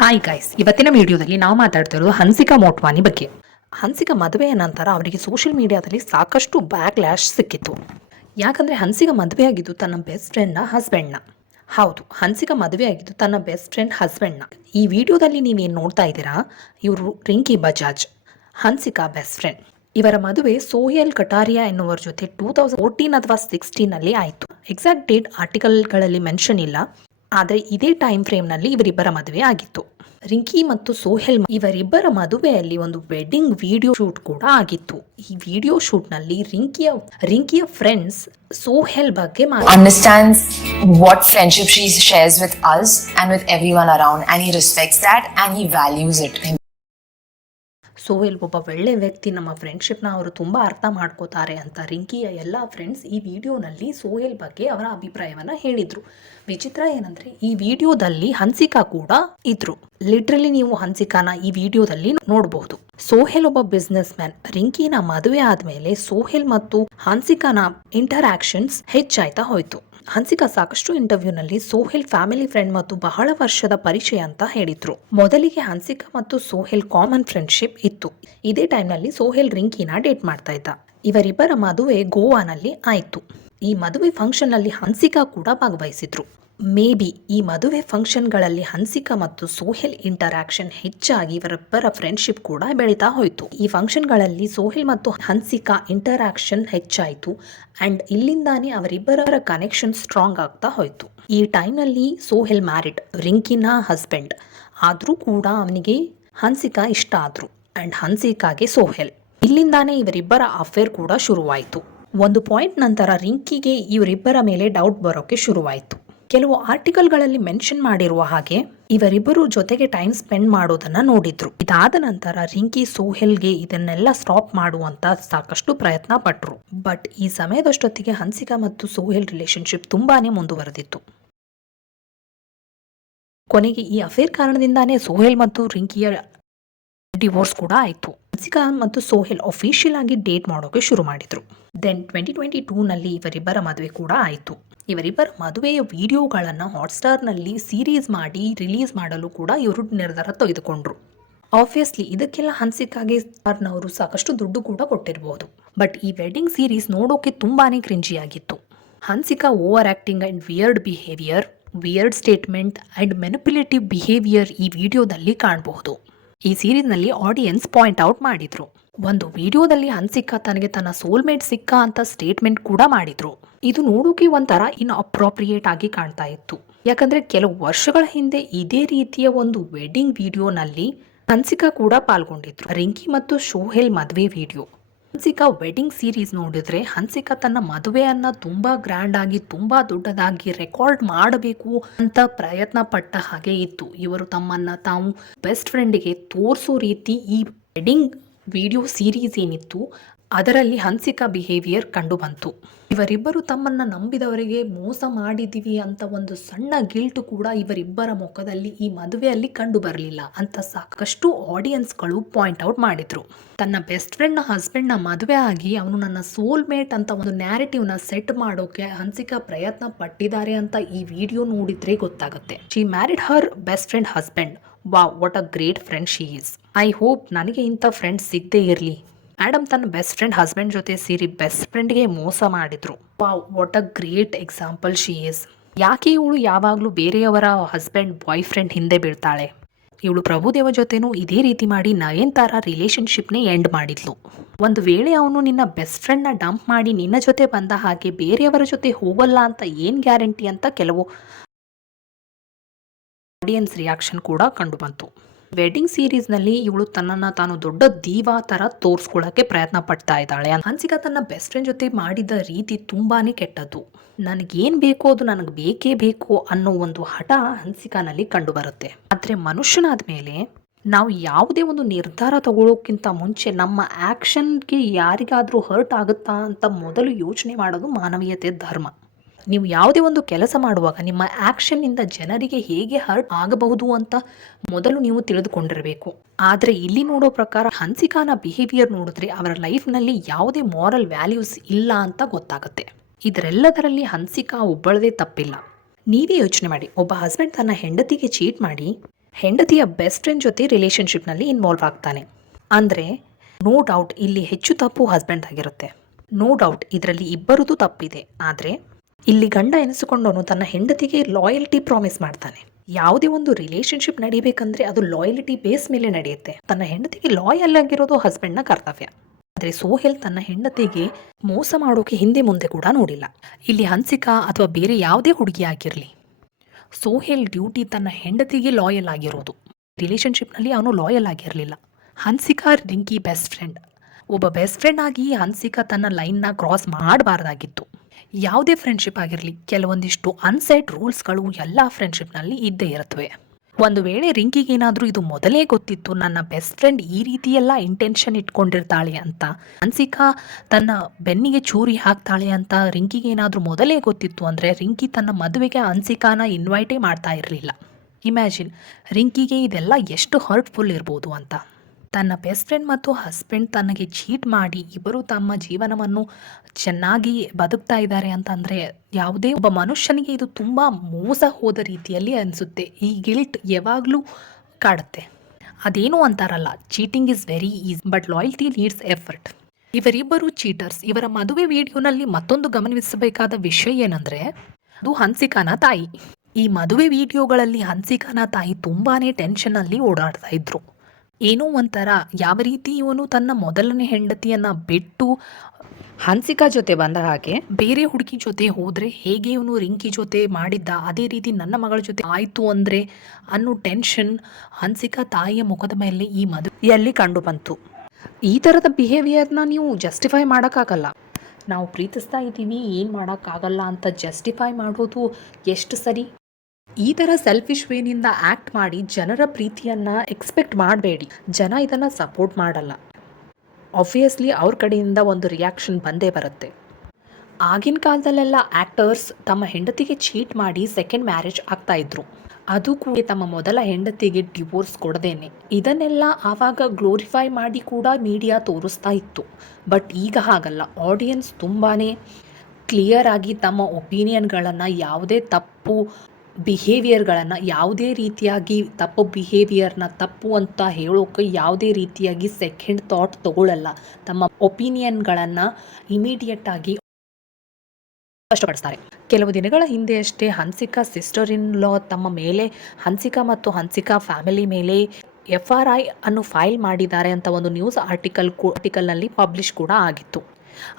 Hi guys ಇವತ್ತಿನ ವಿಡಿಯೋದಲ್ಲಿ ನಾವು ಮಾತಾಡ್ತಿರೋದು ಹನ್ಸಿಕಾ ಮೋಟ್ವಾನಿ ಬಗ್ಗೆ. ಹನ್ಸಿಕಾ ಮದುವೆಯ ನಂತರ ಅವರಿಗೆ ಸೋಷಿಯಲ್ ಮೀಡಿಯಾದಲ್ಲಿ ಸಾಕಷ್ಟು ಬ್ಯಾಕ್ ಲ್ಯಾಶ್ ಸಿಕ್ಕಿತ್ತು. ಯಾಕಂದರೆ ಹನ್ಸಿಕಾ ಮದುವೆಯಾಗಿದ್ದು ತನ್ನ ಬೆಸ್ಟ್ ಫ್ರೆಂಡ್ನ ಹಸ್ಬೆಂಡ್ನ ಹೌದು, ಹನ್ಸಿಕಾ ಮದುವೆಯಾಗಿದ್ದು ತನ್ನ ಬೆಸ್ಟ್ ಫ್ರೆಂಡ್ ಹಸ್ಬೆಂಡ್ನ ಈ ವಿಡಿಯೋದಲ್ಲಿ ನೀವೇನು ನೋಡ್ತಾ ಇದ್ದೀರಾ? ಇವರು ರಿಂಕಿ ಬಜಾಜ್, ಹನ್ಸಿಕಾ ಬೆಸ್ಟ್ ಫ್ರೆಂಡ್ ಇವರ ಮದುವೆ ಸೋಹಿಯಲ್ ಕಟಾರಿಯಾ ಎನ್ನುವರ ಜೊತೆ ಟೂ ತೌಸಂಡ್ ಫೋರ್ಟೀನ್ ಅಥವಾ ಸಿಕ್ಸ್ಟೀನಲ್ಲಿ ಆಯಿತು. ಎಕ್ಸಾಕ್ಟ್ ಡೇಟ್ ಆರ್ಟಿಕಲ್ಗಳಲ್ಲಿ ಮೆನ್ಷನ್ ಇಲ್ಲ. ಆದರೆ ಇದೇ ಟೈಮ್ ಫ್ರೇಮ್ನಲ್ಲಿ ಇವರಿಬ್ಬರ ಮದುವೆ ಆಗಿತ್ತು. ರಿಂಕಿ ಮತ್ತು ಸೋಹೆಲ್ ಇವರಿಬ್ಬರ ಮದುವೆಯಲ್ಲಿ ಒಂದು ವೆಡ್ಡಿಂಗ್ ವಿಡಿಯೋ ಶೂಟ್ ಕೂಡ ಆಗಿತ್ತು. ಈ ವಿಡಿಯೋ ಶೂಟ್ನಲ್ಲಿ ರಿಂಕಿಯ ರಿಂಕಿಯ ಫ್ರೆಂಡ್ಸ್ ಸೋಹೆಲ್ ಬಗ್ಗೆ understands what friendship what shares she us and us and one around around, and he respects that and values values it. ಇಲ್ಲಿ ಒಬ್ಬ ಒಳ್ಳೆ ವ್ಯಕ್ತಿ ನಮ್ಮ ಫ್ರೆಂಡ್ಶಿಪ್ನ ಅವರು ತುಂಬ ಅರ್ಥ ಮಾಡ್ಕೋತಾರೆ ಅಂತ ರಿಂಕಿಯ ಎಲ್ಲ ಫ್ರೆಂಡ್ಸ್ ಈ ವಿಡಿಯೋನಲ್ಲಿ ಸೋಹೇಲ್ ಬಗ್ಗೆ ಅವರ ಅಭಿಪ್ರಾಯವನ್ನು ಹೇಳಿದರು. ವಿಚಿತ್ರ ಏನಂದರೆ ಈ ವಿಡಿಯೋದಲ್ಲಿ ಹನ್ಸಿಕಾ ಕೂಡ ಇದ್ರು. ಲಿಟ್ರಲಿ ನೀವು ಹನ್ಸಿಕಾನ ಈ ವಿಡಿಯೋದಲ್ಲಿ ನೋಡಬಹುದು ಸೋಹೇಲ್ ಒಬ್ಬ ಬಿಸ್ನೆಸ್ ಮ್ಯಾನ್ ರಿಂಕಿನ ಮದುವೆ ಆದಮೇಲೆ ಸೋಹೇಲ್ ಮತ್ತು ಹನ್ಸಿಕಾನ ಇಂಟರಾಕ್ಷನ್ಸ್ ಹೆಚ್ಚಾಯ್ತಾ ಹೋಯಿತು. ಹನ್ಸಿಕಾ ಸಾಕಷ್ಟು ಇಂಟರ್ವ್ಯೂನಲ್ಲಿ ಸೋಹೆಲ್ ಫ್ಯಾಮಿಲಿ ಫ್ರೆಂಡ್ ಮತ್ತು ಬಹಳ ವರ್ಷದ ಪರಿಚಯ ಅಂತ ಹೇಳಿದ್ರು. ಮೊದಲಿಗೆ ಹನ್ಸಿಕಾ ಮತ್ತು ಸೋಹೆಲ್ ಕಾಮನ್ ಫ್ರೆಂಡ್ಶಿಪ್ ಇತ್ತು. ಇದೇ ಟೈಮ್ನಲ್ಲಿ ಸೋಹೇಲ್ ರಿಂಕಿನ ಡೇಟ್ ಮಾಡ್ತಾ ಇದ್ದ. ಇವರಿಬ್ಬರ ಮದುವೆ ಗೋವಾನಲ್ಲಿ ಆಯಿತು. ಈ ಮದುವೆ ಫಂಕ್ಷನ್ನಲ್ಲಿ ಹನ್ಸಿಕಾ ಕೂಡ ಭಾಗವಹಿಸಿದ್ರು. ಮೇ ಬಿ ಈ ಮದುವೆ ಫಂಕ್ಷನ್ಗಳಲ್ಲಿ ಹನ್ಸಿಕಾ ಮತ್ತು ಸೋಹೆಲ್ ಇಂಟರಾಕ್ಷನ್ ಹೆಚ್ಚಾಗಿ ಇವರಿಬ್ಬರ ಫ್ರೆಂಡ್ಶಿಪ್ ಕೂಡ ಬೆಳೀತಾ ಹೋಯಿತು. ಈ ಫಂಕ್ಷನ್ಗಳಲ್ಲಿ ಸೋಹೆಲ್ ಮತ್ತು ಹನ್ಸಿಕಾ ಇಂಟರಾಕ್ಷನ್ ಹೆಚ್ಚಾಯಿತು ಆ್ಯಂಡ್ ಇಲ್ಲಿಂದಾನೇ ಅವರಿಬ್ಬರ ಕನೆಕ್ಷನ್ ಸ್ಟ್ರಾಂಗ್ ಆಗ್ತಾ ಹೋಯಿತು. ಈ ಟೈಮ್ನಲ್ಲಿ ಸೋಹೆಲ್ ಮ್ಯಾರಿಡ್ ರಿಂಕಿನ ಹಸ್ಬೆಂಡ್ ಆದರೂ ಕೂಡ ಅವನಿಗೆ ಹನ್ಸಿಕಾ ಇಷ್ಟ ಆದರು ಆ್ಯಂಡ್ ಹನ್ಸಿಕಾಗೆ ಸೋಹೆಲ್. ಇಲ್ಲಿಂದಾನೇ ಇವರಿಬ್ಬರ ಅಫೇರ್ ಕೂಡ ಶುರುವಾಯಿತು. ಒಂದು ಪಾಯಿಂಟ್ ನಂತರ ರಿಂಕಿಗೆ ಇವರಿಬ್ಬರ ಮೇಲೆ ಡೌಟ್ ಬರೋಕ್ಕೆ ಶುರುವಾಯಿತು. ಕೆಲವು ಆರ್ಟಿಕಲ್ಗಳಲ್ಲಿ ಮೆನ್ಷನ್ ಮಾಡಿರುವ ಹಾಗೆ ಇವರಿಬ್ಬರು ಜೊತೆಗೆ ಟೈಮ್ ಸ್ಪೆಂಡ್ ಮಾಡೋದನ್ನ ನೋಡಿದ್ರು. ಇದಾದ ನಂತರ ರಿಂಕಿ, ಸೋಹೆಲ್ಗೆ ಇದನ್ನೆಲ್ಲ ಸ್ಟಾಪ್ ಮಾಡುವಂತ ಸಾಕಷ್ಟು ಪ್ರಯತ್ನ ಪಟ್ರು. ಬಟ್ ಈ ಸಮಯದಷ್ಟೊತ್ತಿಗೆ ಹನ್ಸಿಕಾ ಮತ್ತು ಸೋಹೆಲ್ ರಿಲೇಶನ್ಶಿಪ್ ತುಂಬಾನೇ ಮುಂದುವರೆದಿತ್ತು. ಕೊನೆಗೆ ಈ ಅಫೇರ್ ಕಾರಣದಿಂದಾನೇ ಸೋಹೆಲ್ ಮತ್ತು ರಿಂಕಿಯ ಡಿವೋರ್ಸ್ ಕೂಡ ಆಯಿತು. ಹನ್ಸಿಕಾ ಮತ್ತು ಸೋಹೆಲ್ ಅಫಿಷಿಯಲ್ ಆಗಿ ಡೇಟ್ ಮಾಡೋಕೆ ಶುರು ಮಾಡಿದ್ರು. ದೆನ್ ಟ್ವೆಂಟಿ ಟ್ವೆಂಟಿ ಟೂನಲ್ಲಿ ಇವರಿಬ್ಬರ ಮದುವೆ ಕೂಡ ಆಯಿತು. ಇವರಿಬ್ಬರ ಮದುವೆಯ ವಿಡಿಯೋಗಳನ್ನು ಹಾಟ್ಸ್ಟಾರ್ನಲ್ಲಿ ಸೀರೀಸ್ ಮಾಡಿ ರಿಲೀಸ್ ಮಾಡಲು ಕೂಡ ಇವರು ನಿರ್ಧಾರ ತೆಗೆದುಕೊಂಡ್ರು. ಆಬ್ವಿಯಸ್ಲಿ ಇದಕ್ಕೆಲ್ಲ ಹನ್ಸಿಕಾಗೆ ಸ್ಟಾರ್ನವರು ಸಾಕಷ್ಟು ದುಡ್ಡು ಕೂಡ ಕೊಟ್ಟಿರಬಹುದು ಬಟ್ ಈ ವೆಡ್ಡಿಂಗ್ ಸೀರೀಸ್ ನೋಡೋಕೆ ತುಂಬಾನೇ ಕ್ರಿಂಜಿಯಾಗಿತ್ತು Hansika over acting and weird behaviour weird statement and manipulative behaviour ಈ ವಿಡಿಯೋದಲ್ಲಿ ಕಾಣಬಹುದು ಈ ಸೀರೀಸ್ನಲ್ಲಿ ಆಡಿಯನ್ಸ್ ಪಾಯಿಂಟ್ ಔಟ್ ಮಾಡಿದ್ರು. ಒಂದು ವಿಡಿಯೋದಲ್ಲಿ ಹನ್ಸಿಕಾ ತನಗೆ ತನ್ನ ಸೋಲ್ಮೇಟ್ ಸಿಕ್ಕ ಅಂತ ಸ್ಟೇಟ್ಮೆಂಟ್ ಕೂಡ ಮಾಡಿದ್ರು. ಇದು ನೋಡೋಕೆ ಒಂಥರ ಇನ್ ಅಪ್ರೋಪ್ರಿಯೇಟ್ ಆಗಿ ಕಾಣ್ತಾ ಇತ್ತು. ಯಾಕಂದ್ರೆ ಕೆಲವು ವರ್ಷಗಳ ಹಿಂದೆ ಇದೇ ರೀತಿಯ ಒಂದು ವೆಡ್ಡಿಂಗ್ ವಿಡಿಯೋನಲ್ಲಿ ಹನ್ಸಿಕಾ ಕೂಡ ಪಾಲ್ಗೊಂಡಿದ್ರು. ರಿಂಕಿ ಮತ್ತು ಶೋಹೆಲ್ ಮದುವೆ ವಿಡಿಯೋ ಹನ್ಸಿಕಾ ವೆಡ್ಡಿಂಗ್ ಸೀರೀಸ್ ನೋಡಿದ್ರೆ ಹನ್ಸಿಕಾ ತನ್ನ ಮದುವೆಯನ್ನ ತುಂಬಾ ಗ್ರ್ಯಾಂಡ್ ಆಗಿ, ತುಂಬಾ ದೊಡ್ಡದಾಗಿ ರೆಕಾರ್ಡ್ ಮಾಡಬೇಕು ಅಂತ ಪ್ರಯತ್ನ ಪಟ್ಟ ಹಾಗೆ ಇತ್ತು. ಇವರು ತಮ್ಮನ್ನ ತಾವು ಬೆಸ್ಟ್ ಫ್ರೆಂಡಿಗೆ ತೋರಿಸೋ ರೀತಿ ಈ ವೆಡ್ಡಿಂಗ್ ವಿಡಿಯೋ ಸೀರೀಸ್ ಏನಿತ್ತು, ಅದರಲ್ಲಿ ಹಂಸಿಕ ಬಿಹೇವಿಯರ್ ಕಂಡು ಬಂತು ಇವರಿಬ್ಬರು ತಮ್ಮನ್ನ ನಂಬಿದವರಿಗೆ ಮೋಸ ಮಾಡಿದೀವಿ ಅಂತ ಒಂದು ಸಣ್ಣ ಗಿಲ್ಟು ಕೂಡ ಇವರಿಬ್ಬರ ಮುಖದಲ್ಲಿ ಈ ಮದುವೆಯಲ್ಲಿ ಕಂಡು ಬರಲಿಲ್ಲ ಅಂತ ಸಾಕಷ್ಟು ಆಡಿಯನ್ಸ್ಗಳು ಪಾಯಿಂಟ್ ಔಟ್ ಮಾಡಿದ್ರು. ತನ್ನ ಬೆಸ್ಟ್ ಫ್ರೆಂಡ್ನ ಹಸ್ಬೆಂಡ್ನ ಮದುವೆ ಆಗಿ ಅವನು ನನ್ನ ಸೋಲ್ ಮೇಟ್ ಅಂತ ಒಂದು ನ್ಯಾರೇಟಿವ್ನ ಸೆಟ್ ಮಾಡೋಕೆ ಹಂಸಿಕ ಪ್ರಯತ್ನ ಪಟ್ಟಿದ್ದಾರೆ ಅಂತ ಈ ವಿಡಿಯೋ ನೋಡಿದ್ರೆ ಗೊತ್ತಾಗುತ್ತೆ. She married her best friend husband wha what a great friend she is I hope ನನಗೆ ಇಂಥ ಫ್ರೆಂಡ್ ಸಿಗದೇ ಇರಲಿ. ಮೇಡಮ್ ತನ್ನ ಬೆಸ್ಟ್ ಫ್ರೆಂಡ್ ಹಸ್ಬೆಂಡ್ ಜೊತೆ ಸೇರಿ ಬೆಸ್ಟ್ ಫ್ರೆಂಡ್ಗೆ ಮೋಸ ಮಾಡಿದ್ರು. Wow what a great example she is ಯಾಕೆ ಇವಳು ಯಾವಾಗಲೂ ಬೇರೆಯವರ ಹಸ್ಬೆಂಡ್ ಬಾಯ್ ಫ್ರೆಂಡ್ ಹಿಂದೆ ಬೀಳ್ತಾಳೆ? ಇವಳು ಪ್ರಭುದೇವ ಜೊತೆನೂ ಇದೇ ರೀತಿ ಮಾಡಿ ನಯನ್ತಾರ ರಿಲೇಶನ್ಶಿಪ್ನೇ ಎಂಡ್ ಮಾಡಿದ್ಲು. ಒಂದು ವೇಳೆ ಅವನು ನಿನ್ನ ಬೆಸ್ಟ್ ಫ್ರೆಂಡ್ನ ಡಂಪ್ ಮಾಡಿ ನಿನ್ನ ಜೊತೆ ಬಂದ ಹಾಗೆ ಬೇರೆಯವರ ಜೊತೆ ಹೋಗಲ್ಲ ಅಂತ ಏನು ಗ್ಯಾರಂಟಿ ಅಂತ ಕೆಲವು ಆಡಿಯನ್ಸ್ ರಿಯಾಕ್ಷನ್ ಕೂಡ ಕಂಡು ಬಂತು ಸೀರೀಸ್ನಲ್ಲಿ ಇವಳು ತನ್ನನ್ನ ತಾನು ದೊಡ್ಡ ದೀವಾ ತರ ತೋರಿಸ್ಕೊಳ್ಳೋಕ್ಕೆ ಪ್ರಯತ್ನ ಪಡ್ತಾ ಇದ್ದಾಳೆ. ಹನ್ಸಿಕಾ ತನ್ನ ಬೆಸ್ಟ್ ಫ್ರೆಂಡ್ ಜೊತೆ ಮಾಡಿದ ರೀತಿ ತುಂಬಾನೇ ಕೆಟ್ಟದ್ದು. ನನಗೇನು ಬೇಕೋ ಅದು ನನಗೆ ಬೇಕೇ ಬೇಕು ಅನ್ನೋ ಒಂದು ಹಠ ಹನ್ಸಿಕಾನಲ್ಲಿ ಕಂಡು ಬರುತ್ತೆ ಆದ್ರೆ ಮನುಷ್ಯನಾದ ಮೇಲೆ ನಾವು ಯಾವುದೇ ಒಂದು ನಿರ್ಧಾರ ತಗೊಳ್ಳೋಕ್ಕಿಂತ ಮುಂಚೆ ನಮ್ಮ ಆ್ಯಕ್ಷನ್ಗೆ ಯಾರಿಗಾದರೂ ಹರ್ಟ್ ಆಗುತ್ತಾ ಅಂತ ಮೊದಲು ಯೋಚನೆ ಮಾಡೋದು ಮಾನವೀಯತೆ, ಧರ್ಮ. ನೀವು ಯಾವುದೇ ಒಂದು ಕೆಲಸ ಮಾಡುವಾಗ ನಿಮ್ಮ ಆ್ಯಕ್ಷನ್ನಿಂದ ಜನರಿಗೆ ಹೇಗೆ ಹರ್ಟ್ ಆಗಬಹುದು ಅಂತ ಮೊದಲು ನೀವು ತಿಳಿದುಕೊಂಡಿರಬೇಕು. ಆದರೆ ಇಲ್ಲಿ ನೋಡೋ ಪ್ರಕಾರ ಹನ್ಸಿಕಾನ ಬಿಹೇವಿಯರ್ ನೋಡಿದ್ರೆ ಅವರ ಲೈಫ್ನಲ್ಲಿ ಯಾವುದೇ ಮಾರಲ್ ವ್ಯಾಲ್ಯೂಸ್ ಇಲ್ಲ ಅಂತ ಗೊತ್ತಾಗುತ್ತೆ. ಇದರೆಲ್ಲದರಲ್ಲಿ ಹನ್ಸಿಕಾ ಒಬ್ಬಳದೇ ತಪ್ಪಿಲ್ಲ. ನೀವೇ ಯೋಚನೆ ಮಾಡಿ, ಒಬ್ಬ ಹಸ್ಬೆಂಡ್ ತನ್ನ ಹೆಂಡತಿಗೆ ಚೀಟ್ ಮಾಡಿ, ಹೆಂಡತಿಯ ಬೆಸ್ಟ್ ಫ್ರೆಂಡ್ ಜೊತೆ ರಿಲೇಶನ್ಶಿಪ್ನಲ್ಲಿ ಇನ್ವಾಲ್ವ್ ಆಗ್ತಾನೆ. ಅಂದರೆ ನೋ ಡೌಟ್ ಇಲ್ಲಿ ಹೆಚ್ಚು ತಪ್ಪು ಹಸ್ಬೆಂಡ್ ಆಗಿರುತ್ತೆ. ನೋ ಡೌಟ್ ಇದರಲ್ಲಿ ಇಬ್ಬರದು ತಪ್ಪಿದೆ. ಆದರೆ ಇಲ್ಲಿ ಗಂಡ ಎನಿಸಿಕೊಂಡವನು ತನ್ನ ಹೆಂಡತಿಗೆ ಲಾಯಲ್ಟಿ ಪ್ರಾಮಿಸ್ ಮಾಡ್ತಾನೆ. ಯಾವುದೇ ಒಂದು ರಿಲೇಶನ್ಶಿಪ್ ನಡಿಬೇಕಂದ್ರೆ ಅದು ಲಾಯಲ್ಟಿ ಬೇಸ್ ಮೇಲೆ ನಡೆಯುತ್ತೆ. ತನ್ನ ಹೆಂಡತಿಗೆ ಲಾಯಲ್ ಆಗಿರೋದು ಹಸ್ಬೆಂಡ್ನ ಕರ್ತವ್ಯ. ಆದರೆ ಸೋಹೆಲ್ ತನ್ನ ಹೆಂಡತಿಗೆ ಮೋಸ ಮಾಡೋಕೆ ಹಿಂದೆ ಮುಂದೆ ಕೂಡ ನೋಡಿಲ್ಲ. ಇಲ್ಲಿ ಹನ್ಸಿಕಾ ಅಥವಾ ಬೇರೆ ಯಾವುದೇ ಹುಡುಗಿ ಆಗಿರಲಿ, ಸೋಹೇಲ್ ಡ್ಯೂಟಿ ತನ್ನ ಹೆಂಡತಿಗೆ ಲಾಯಲ್ ಆಗಿರೋದು. ರಿಲೇಶನ್ಶಿಪ್ನಲ್ಲಿ ಅವನು ಲಾಯಲ್ ಆಗಿರಲಿಲ್ಲ. ಹನ್ಸಿಕಾ ರಿಂಕಿ ಬೆಸ್ಟ್ ಫ್ರೆಂಡ್ ಒಬ್ಬ ಬೆಸ್ಟ್ ಫ್ರೆಂಡ್ ಆಗಿ ಹನ್ಸಿಕಾ ತನ್ನ ಲೈನ್ನ ಕ್ರಾಸ್ ಮಾಡಬಾರ್ದಾಗಿತ್ತು. ಯಾವುದೇ ಫ್ರೆಂಡ್ಶಿಪ್ ಆಗಿರಲಿ, ಕೆಲವೊಂದಿಷ್ಟು ಅನ್ಸೆಟ್ ರೂಲ್ಸ್ಗಳು ಎಲ್ಲ ಫ್ರೆಂಡ್ಶಿಪ್ನಲ್ಲಿ ಇದ್ದೇ ಇರುತ್ತವೆ ಒಂದು ವೇಳೆ ರಿಂಕಿಗೆ ಏನಾದರೂ ಇದು ಮೊದಲೇ ಗೊತ್ತಿತ್ತು, ನನ್ನ ಬೆಸ್ಟ್ ಫ್ರೆಂಡ್ ಈ ರೀತಿಯೆಲ್ಲ ಇಂಟೆನ್ಷನ್ ಇಟ್ಕೊಂಡಿರ್ತಾಳೆ ಅಂತ, ಅನ್ಸಿಕಾ ತನ್ನ ಬೆನ್ನಿಗೆ ಚೂರಿ ಹಾಕ್ತಾಳೆ ಅಂತ ರಿಂಕಿಗೆ ಏನಾದರೂ ಮೊದಲೇ ಗೊತ್ತಿತ್ತು ಅಂದರೆ ರಿಂಕಿ ತನ್ನ ಮದುವೆಗೆ ಅನ್ಸಿಕಾನ ಇನ್ವೈಟೇ ಮಾಡ್ತಾ ಇರಲಿಲ್ಲ. ಇಮ್ಯಾಜಿನ್ ರಿಂಕಿಗೆ ಇದೆಲ್ಲ ಎಷ್ಟು ಹರ್ಟ್ಫುಲ್ ಇರ್ಬೋದು ಅಂತ. ತನ್ನ ಬೆಸ್ಟ್ ಫ್ರೆಂಡ್ ಮತ್ತು ಹಸ್ಬೆಂಡ್ ತನಗೆ ಚೀಟ್ ಮಾಡಿ ಇಬ್ಬರು ತಮ್ಮ ಜೀವನವನ್ನು ಚೆನ್ನಾಗಿ ಬದುಕ್ತಾ ಇದ್ದಾರೆ ಅಂತಂದರೆ ಯಾವುದೇ ಒಬ್ಬ ಮನುಷ್ಯನಿಗೆ ಇದು ತುಂಬ ಮೋಸ ಹೋದ ರೀತಿಯಲ್ಲಿ ಅನಿಸುತ್ತೆ. ಈ ಗಿಲ್ಟ್ ಯಾವಾಗಲೂ ಕಾಡುತ್ತೆ. ಅದೇನು ಅಂತಾರಲ್ಲ cheating is very easy but loyalty needs effort ಇವರಿಬ್ಬರು ಚೀಟರ್ಸ್ ಇವರ ಮದುವೆ ವಿಡಿಯೋನಲ್ಲಿ ಮತ್ತೊಂದು ಗಮನಿಸಬೇಕಾದ ವಿಷಯ ಏನಂದ್ರೆ, ಅದು ಹನ್ಸಿಕಾನ ತಾಯಿ. ಈ ಮದುವೆ ವಿಡಿಯೋಗಳಲ್ಲಿ ಹನ್ಸಿಕಾನ ತಾಯಿ ತುಂಬಾನೇ ಟೆನ್ಷನ್ನಲ್ಲಿ ಓಡಾಡ್ತಾ ಇದ್ರು. ಏನೋ ಒಂಥರ ಯಾವ ರೀತಿ ಇವನು ತನ್ನ ಮೊದಲನೇ ಹೆಂಡತಿಯನ್ನ ಬಿಟ್ಟು ಹನ್ಸಿಕಾ ಜೊತೆ ಬಂದ ಹಾಗೆ ಬೇರೆ ಹುಡುಗಿ ಜೊತೆ ಹೋದ್ರೆ ಹೇಗೆ ಇವನು ರಿಂಕಿ ಜೊತೆ ಮಾಡಿದ್ದ? ಅದೇ ರೀತಿ ನನ್ನ ಮಗಳ ಜೊತೆ ಆಯ್ತು ಅಂದ್ರೆ ಅನ್ನೋ ಟೆನ್ಷನ್ ಹನ್ಸಿಕಾ ತಾಯಿಯ ಮುಖದ ಮೇಲೆ ಈ ಮದುವೆಯಲ್ಲಿ ಕಂಡು ಬಂತು? ಈ ಥರದ ಬಿಹೇವಿಯರ್ನ ನೀವು ಜಸ್ಟಿಫೈ ಮಾಡೋಕ್ಕಾಗಲ್ಲ. ನಾವು ಪ್ರೀತಿಸ್ತಾ ಇದ್ದೀವಿ ಏನು ಮಾಡೋಕ್ಕಾಗಲ್ಲ ಅಂತ ಜಸ್ಟಿಫೈ ಮಾಡೋದು ಎಷ್ಟು ಸರಿ? ಈ ಥರ ಸೆಲ್ಫಿಶ್ ವೇನಿಂದ ಆ್ಯಕ್ಟ್ ಮಾಡಿ ಜನರ ಪ್ರೀತಿಯನ್ನು ಎಕ್ಸ್ಪೆಕ್ಟ್ ಮಾಡಬೇಡಿ. ಜನ ಇದನ್ನು ಸಪೋರ್ಟ್ ಮಾಡಲ್ಲ. ಆಬ್ವಿಯಸ್ಲಿ ಅವ್ರ ಕಡೆಯಿಂದ ಒಂದು ರಿಯಾಕ್ಷನ್ ಬಂದೇ ಬರುತ್ತೆ. ಆಗಿನ ಕಾಲದಲ್ಲೆಲ್ಲ ಆ್ಯಕ್ಟರ್ಸ್ ತಮ್ಮ ಹೆಂಡತಿಗೆ ಚೀಟ್ ಮಾಡಿ ಸೆಕೆಂಡ್ ಮ್ಯಾರೇಜ್ ಆಗ್ತಾ ಇದ್ರು. ಅದು ಕೂಡ ತಮ್ಮ ಮೊದಲ ಹೆಂಡತಿಗೆ ಡಿವೋರ್ಸ್ ಕೊಡದೇನೆ. ಇದನ್ನೆಲ್ಲ ಆವಾಗ ಗ್ಲೋರಿಫೈ ಮಾಡಿ ಕೂಡ ಮೀಡಿಯಾ ತೋರಿಸ್ತಾ ಇತ್ತು. ಬಟ್ ಈಗ ಹಾಗಲ್ಲ. ಆಡಿಯನ್ಸ್ ತುಂಬಾ ಕ್ಲಿಯರ್ ಆಗಿ ತಮ್ಮ ಒಪಿನಿಯನ್ಗಳನ್ನು ಯಾವುದೇ ತಪ್ಪು ಬಿಹೇವಿಯರ್ಗಳನ್ನು ಯಾವುದೇ ರೀತಿಯಾಗಿ ತಪ್ಪು ಬಿಹೇವಿಯರ್ನ ತಪ್ಪು ಅಂತ ಹೇಳೋಕೆ ಯಾವುದೇ ರೀತಿಯಾಗಿ ಸೆಕೆಂಡ್ ಥಾಟ್ ತಗೊಳ್ಳಲ್ಲ ತಮ್ಮ ಒಪಿನಿಯನ್ಗಳನ್ನು ಇಮಿಡಿಯೇಟಾಗಿ ಸ್ಪಷ್ಟಪಡಿಸ್ತಾರೆ. ಕೆಲವು ದಿನಗಳ ಹಿಂದೆ ಅಷ್ಟೇ ಹನ್ಸಿಕಾ ಸಿಸ್ಟರ್ ಇನ್ ಲಾ ತಮ್ಮ ಮೇಲೆ, ಹನ್ಸಿಕಾ ಮತ್ತು ಹನ್ಸಿಕಾ ಫ್ಯಾಮಿಲಿ ಮೇಲೆ ಎಫ್ ಆರ್ ಐ ಅನ್ನು ಫೈಲ್ ಮಾಡಿದ್ದಾರೆ ಅಂತ ಒಂದು ನ್ಯೂಸ್ ಆರ್ಟಿಕಲ್ ಆರ್ಟಿಕಲ್ನಲ್ಲಿ ಪಬ್ಲಿಷ್ ಕೂಡ ಆಗಿತ್ತು.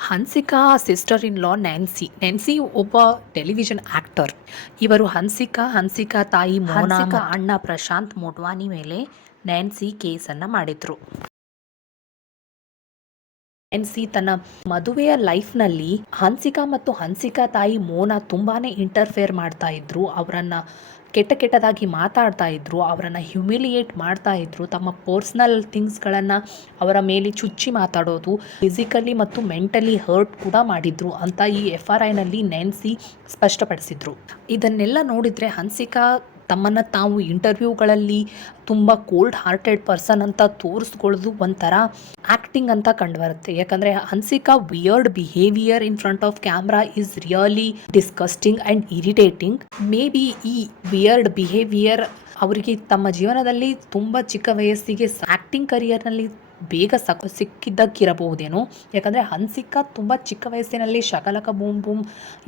Hansika sister in law Nancy Nancy ಒಬ್ಬ ಟೆಲಿವಿಷನ್ ಆಕ್ಟರ್ ಇವರು ಹನ್ಸಿಕಾ ಹನ್ಸಿಕಾ ತಾಯಿ ಮೋನಾಕ ಅಣ್ಣ ಪ್ರಶಾಂತ್ ಮೋಟ್ವಾನಿ ಮೇಲೆ ನ್ಯಾನ್ಸಿ ಕೇಸನ್ನು ಮಾಡಿದ್ರು. ಎನ್ಸಿ ತನ್ನ ಮದುವೆಯ ಲೈಫ್ನಲ್ಲಿ ಹನ್ಸಿಕಾ ಮತ್ತು ಹನ್ಸಿಕಾ ತಾಯಿ ಮೋನ ತುಂಬಾನೇ ಇಂಟರ್ಫೇರ್ ಮಾಡ್ತಾ ಇದ್ರು. ಅವರನ್ನ ಕೆಟ್ಟ ಕೆಟ್ಟದಾಗಿ ಮಾತಾಡ್ತಾ ಇದ್ರು, ಅವರನ್ನ ಹ್ಯುಮಿಲಿಯೇಟ್ ಮಾಡ್ತಾ ಇದ್ರು. ತಮ್ಮ ಪರ್ಸ್ನಲ್ ಥಿಂಗ್ಸ್ಗಳನ್ನು ಅವರ ಮೇಲೆ ಚುಚ್ಚಿ ಮಾತಾಡೋದು, ಫಿಸಿಕಲಿ ಮತ್ತು ಮೆಂಟಲಿ ಹರ್ಟ್ ಕೂಡ ಮಾಡಿದ್ರು ಅಂತ ಈ ಎಫ್ ಆರ್ ಐನಲ್ಲಿ ನೆನ್ಸಿ ಸ್ಪಷ್ಟಪಡಿಸಿದ್ರು. ಇದನ್ನೆಲ್ಲ ನೋಡಿದರೆ ಹನ್ಸಿಕಾ ತಮ್ಮನ್ನು ತಾವು ಇಂಟರ್ವ್ಯೂಗಳಲ್ಲಿ ತುಂಬ ಕೋಲ್ಡ್ ಹಾರ್ಟೆಡ್ ಪರ್ಸನ್ ಅಂತ ತೋರಿಸ್ಕೊಳ್ಳೋದು ಒಂಥರ ಆ್ಯಕ್ಟಿಂಗ್ ಅಂತ ಕಂಡುಬರುತ್ತೆ. ಯಾಕಂದರೆ Hansika weird behaviour in front of camera is really disgusting and irritating maybe ಈ ವಿಯರ್ಡ್ ಬಿಹೇವಿಯರ್ ಅವರಿಗೆ ತಮ್ಮ ಜೀವನದಲ್ಲಿ ತುಂಬ ಚಿಕ್ಕ ವಯಸ್ಸಿಗೆ ಆ್ಯಕ್ಟಿಂಗ್ ಕರಿಯರ್ನಲ್ಲಿ ಬೇಗ ಸಕ್, ಸಿಕ್ಕಿದ್ದಕ್ಕಿರಬಹುದೇನೋ. ಯಾಕಂದರೆ ಹನ್ಸಿಕಾ ತುಂಬ ಚಿಕ್ಕ ವಯಸ್ಸಿನಲ್ಲಿ ಶಕಲಕ ಬೂಮ್ ಬೂಮ್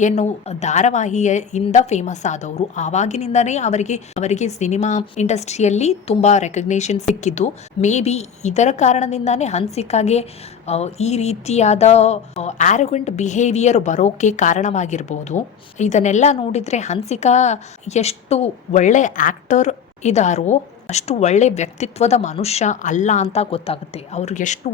ಏನು ಧಾರಾವಾಹಿಯಿಂದ ಫೇಮಸ್ ಆದವರು. ಆವಾಗಿನಿಂದನೇ ಅವರಿಗೆ ಅವರಿಗೆ ಸಿನಿಮಾ ಇಂಡಸ್ಟ್ರಿಯಲ್ಲಿ ತುಂಬ ರೆಕಗ್ನೇಷನ್ ಸಿಕ್ಕಿದ್ದು. ಮೇ ಬಿ ಇದರ ಕಾರಣದಿಂದಾನೇ ಹನ್ಸಿಕಾಗೆ ಈ ರೀತಿಯಾದ ಆರೋಗೆಂಟ್ ಬಿಹೇವಿಯರ್ ಬರೋಕೆ ಕಾರಣವಾಗಿರ್ಬೋದು. ಇದನ್ನೆಲ್ಲ ನೋಡಿದರೆ ಹನ್ಸಿಕಾ ಎಷ್ಟು ಒಳ್ಳೆ ಆ್ಯಕ್ಟರ್ ಇದಾರೋ ಅಷ್ಟು ಒಳ್ಳೆ ವ್ಯಕ್ತಿತ್ವದ ಮನುಷ್ಯ ಅಲ್ಲ ಅಂತ ಗೊತ್ತಾಗುತ್ತೆ. ಅವರು ಎಷ್ಟು